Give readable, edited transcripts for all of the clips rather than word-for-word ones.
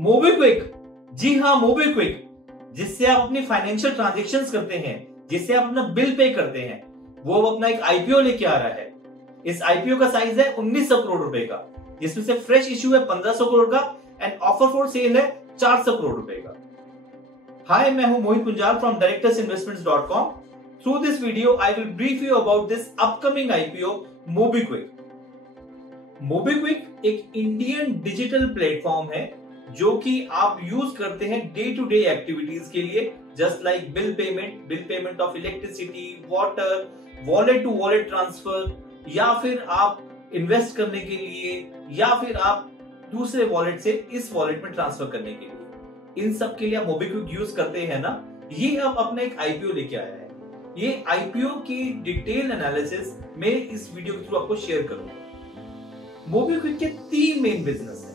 MobiKwik, जी हाँ MobiKwik, जिससे आप अपनी फाइनेंशियल ट्रांजैक्शंस करते हैं, जिससे आप अपना बिल पे करते हैं, वो अपना एक आईपीओ लेके आ रहा है। इस आईपीओ का साइज है 1900 करोड़ रुपए का, जिसमें से फ्रेश इश्यू है 1500 करोड़ का एंड ऑफर फॉर सेल है 400 करोड़ रुपए का। हाय, मैं हूं Mohit Kunjal from directorsinvestments.com। Through this video I will brief you about this upcoming IPO MobiKwik. MobiKwik एक इंडियन डिजिटल प्लेटफॉर्म है जो कि आप यूज करते हैं डे टू डे एक्टिविटीज के लिए, just like bill payment of electricity, water, wallet to wallet transfer, या फिर आप इन्वेस्ट करने के लिए, या फिर आप दूसरे वॉलेट से इस वॉलेट में ट्रांसफर करने के लिए। इन सब के लिए आप मोबीक्विक यूज करते हैं ना। ये अब अपना एक आईपीओ लेके आया है। ये आईपीओ की डिटेल एनालिसिस मैं इस वीडियो के थ्रू आपको शेयर करूंगा। मोबीक्विक के 3 मेन बिजनेस हैं।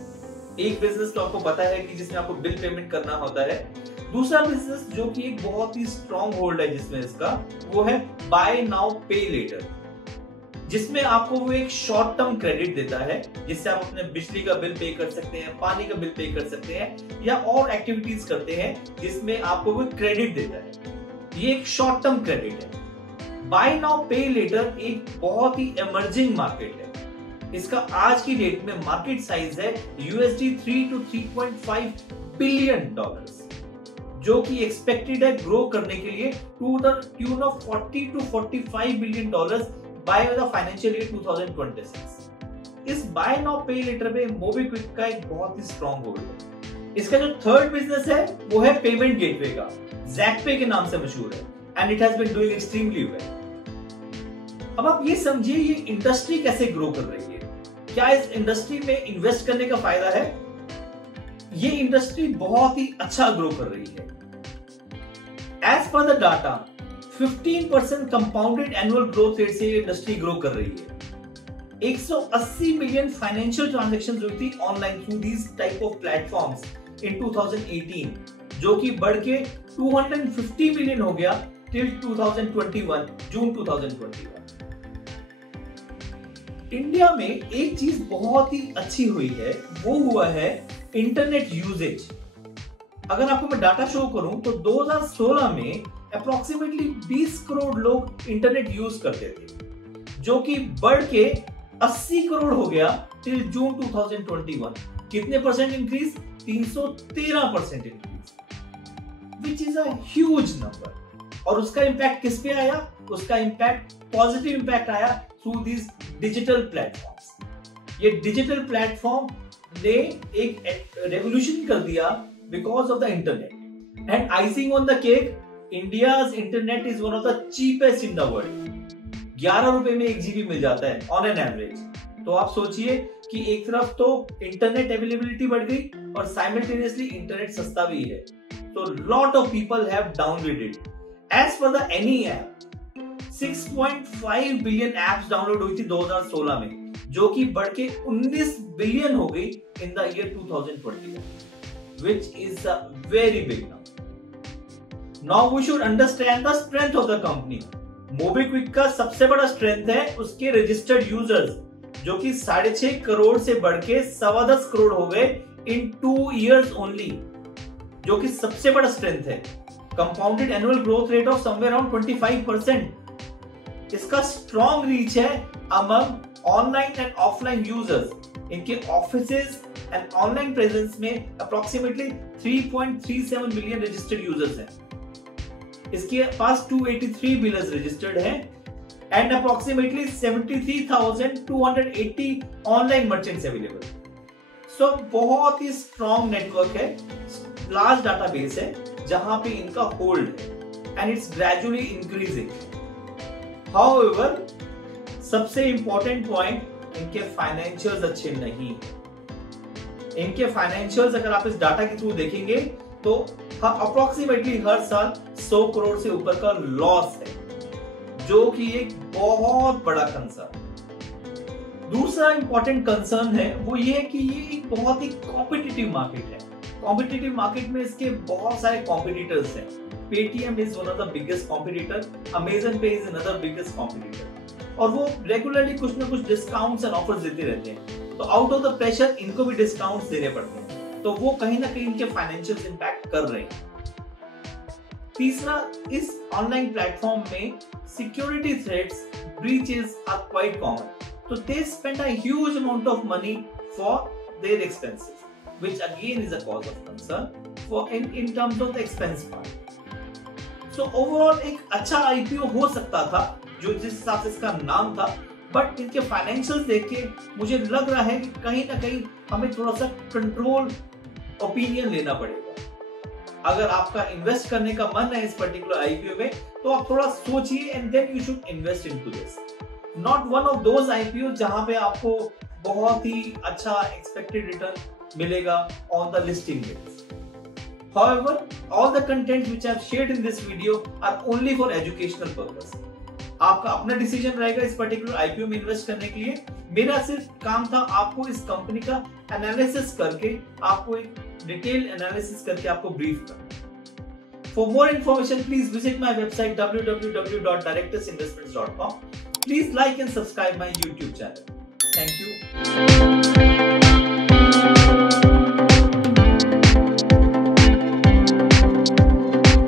एक बिजनेस तो आपको पता है कि जिसमें आपको बिल पेमेंट करना होता है। दूसरा बिजनेस जो कि एक बहुत ही स्ट्रॉन्ग होल्ड है जिसमें इसका, वो है बाय नाउ पे लेटर, जिसमें आपको वो एक शॉर्ट टर्म क्रेडिट देता है, जिससे आप अपने बिजली का बिल पे कर सकते हैं, पानी का बिल पे कर सकते हैं, या और एक्टिविटीज करते हैं जिसमें आपको वो क्रेडिट देता है। ये एक शॉर्ट टर्म क्रेडिट है। बाय नाउ पे लेटर एक बहुत ही इमर्जिंग मार्केट है। इसका आज की डेट में मार्केट साइज है $3 to 3.5 बिलियन, जो कि एक्सपेक्टेड है ग्रो करने के लिए to the tune of $40 to 45 billion by the financial year 2026। इस बाय नाउ पे लेटर पे मोबीक्विक का एक बहुत ही स्ट्रॉन्ग होल्ड है। इसका जो थर्ड बिजनेस है वो है पेमेंट गेटवे का, ज़ैकपे के नाम से मशहूर है, and it has been doing extremely well. अब आप ये समझिए ये इंडस्ट्री कैसे ग्रो कर रही है। क्या इस इंडस्ट्री में इन्वेस्ट करने का फायदा है? ये इंडस्ट्री बहुत ही अच्छा ग्रो कर रही है। As per the data 15% compounded annual growth rate से ये इंडस्ट्री ग्रो कर रही है। 180 मिलियन फाइनेंशियल ट्रांजैक्शंस हुई थी online through these type of platforms in 2018, जो कि बढ़ के 250 मिलियन हो गया टिल 2021, जून 2021। इंडिया में एक चीज बहुत ही अच्छी हुई है, वो हुआ है इंटरनेट यूजेज। अगर आपको मैं डाटा शो करूं तो 2016 में अप्रोक्सीमेटली 20 करोड़ लोग इंटरनेट यूज करते थे, जो कि बढ़ के 80 करोड़ हो गया टिल जून 2021। कितने percent increase? 313% increase, which is a huge number. और उसका इंपैक्ट किस पे आया? उसका इंपैक्ट, पॉजिटिव इंपैक्ट आया थ्रू दिस डिजिटल प्लेटफॉर्म्स। ये डिजिटल प्लेटफॉर्म ने एक रेवोल्यूशन कर दिया because of the internet. And icing on the cake, India's internet is one of the cheapest in the world. 11 रुपए में 1 GB मिल जाता है ऑन एन एवरेज। तो आप सोचिए कि एक तरफ तो इंटरनेट अवेलेबिलिटी बढ़ गई और साइमल्टेनियसली इंटरनेट सस्ता भी है। तो lot of people have downloaded. As for the any app, 6.5 billion apps download हुई थी 2016 में, जो कि बढ़ के 19 बिलियन हो गई in the year 2021, which is a very big number. Now we should understand the strength of the company. MobiKwik का सबसे बड़ा स्ट्रेंथ है उसके रजिस्टर्ड यूजर्स, जो कि 6.5 करोड़ से बढ़ के 10.25 करोड़ हो गए इन 2 years ओनली, जो कि सबसे बड़ा स्ट्रेंथ है। Compounded annual growth rate of somewhere around 25%। इसका स्ट्रॉन्ग रीच है among online and offline users. इनके ऑफिसेज एंड ऑनलाइन प्रेजेंस में अप्रोक्सीमेटली 3.37 मिलियन रजिस्टर्ड यूजर्स हैं। इसके पास 283 बिलर्स रजिस्टर्ड हैं and approximately 73,280 online merchants available. So बहुत ही स्ट्रॉन्ग नेटवर्क है, लार्ज डाटाबेस है जहां पे इनका होल्ड है, and it's gradually increasing. However, सबसे इंपॉर्टेंट पॉइंट, इनके फाइनेंशियल्स अच्छे नहीं है। इनके फाइनेंशियल्स अगर आप इस डाटा के थ्रू देखेंगे तो अप्रोक्सीमेटली हर साल 100 करोड़ से ऊपर का लॉस है, जो कि एक बहुत बड़ा कंसर्न। दूसरा इंपॉर्टेंट कंसर्न है वो ये है कि ये एक बहुत ही कॉम्पिटिटिव मार्केट है। कॉम्पिटिटिव मार्केट में इसके बहुत सारे कॉम्पिटिटर्स हैं। Paytm is one of the biggest competitor, Amazon पे इज अनदर बिगेस्ट कॉम्पिटिटर, और वो रेगुलरली कुछ ना कुछ डिस्काउंट्स एंड ऑफर्स देते रहते हैं। तो आउट ऑफ द प्रेशर इनको भी डिस्काउंट्स देने पड़ते हैं। तो वो कहीं ना कहीं इनके फाइनेंशियल इंपैक्ट कर रहे हैं। तीसरा, इस ऑनलाइन प्लेटफॉर्म में security threats, breaches are quite common, तो they spend a huge amount of money for their expenses, which again is a cause of concern for in terms of the expense part. So overall एक अच्छा IPO हो सकता था जो जिस हिसाब से इसका नाम था, बट इनके फाइनेंशियल्स देख के मुझे लग रहा है कि कहीं ना कहीं हमें थोड़ा सा कंट्रोल ओपिनियन लेना पड़ेगा। अगर आपका इन्वेस्ट करने का मन है इस पर्टिकुलर आईपीओ में, तो आप थोड़ा सोचिए and then you should invest into this. Not one of those IPO जहां पे आपको बहुत ही अच्छा एक्सपेक्टेड रिटर्न मिलेगा on the listing dates. However, all the content which I have shared in this video are only for educational purpose. आपका अपना decision रहेगा इस पर्टिकुलर आईपीओ में इन्वेस्ट करने के लिए। मेरा सिर्फ काम था आपको इस कंपनी का एनालिसिस करके, आपको एक डिटेल एनालिसिस करके आपको ब्रीफ करना। For more information, please visit my website www.directorsinvestments.com. Please like and subscribe my YouTube channel. Thank you.